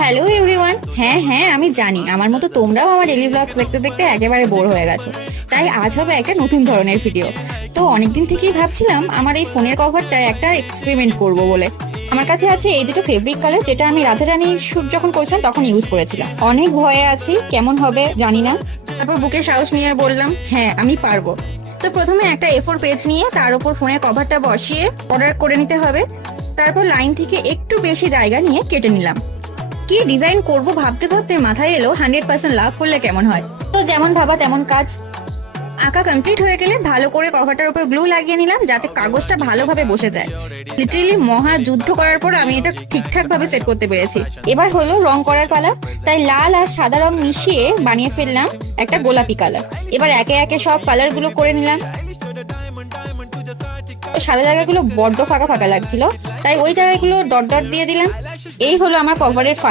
Hello everyone. হ্যাঁ হ্যাঁ, আমি জানি আমার মতো তোমরাও আমার ডেইলি ব্লগ দেখতে দেখতে একেবারে বোর হয়ে গেছো। তাই আজ হবে একটা নতুন ধরনের ভিডিও। তো অনেকদিন থেকেই ভাবছিলাম আমার এই ফোনের কভারটা একটা এক্সপেরিমেন্ট করব বলে। আমার কাছে আছে এই দুটো ফেব্রিক কালার, যেটা আমি রাধারানীর শুট যখন করেছিলাম তখন ইউজ করেছিলাম। অনেক ভয়ে আছি কেমন হবে জানি না, তারপর বুকে সাহস নিয়ে বললাম হ্যাঁ আমি পারবো। তো প্রথমে একটা A4 পেজ নিয়ে তার উপর ফোনের কভারটা বসিয়ে অর্ডার করে নিতে হবে। তারপর লাইন থেকে একটু বেশি জায়গা নিয়ে কেটে নিলাম। কি ডিজাইন করব ভাবতে ভাবতে মাথায় এলো 100% লাভ করলে কেমন হয়। তো যেমন ভাবা তেমন কাজ। আঁকা কমপ্লিট হয়ে গেলে ভালো করে কভারটার উপর গ্লু লাগিয়ে নিলাম যাতে কাগজটা ভালোভাবে বসে যায়। লিটারেলি মহা যুদ্ধ করার পর আমি এটা ঠিকঠাক ভাবে সেট করতে পেরেছি। এবার হলো রং করার পালা। তাই লাল আর সাদা রং মিশিয়ে বানিয়ে ফেললাম একটা গোলাপি কালার। এবার একে একে সব কালার গুলো করে নিলাম। সাদা জায়গাগুলো বড্ড ফাঁকা ফাঁকা লাগছিল, তাই ওই জায়গাগুলো ডট ডট দিয়ে দিলাম। এই হলো আমার কভারের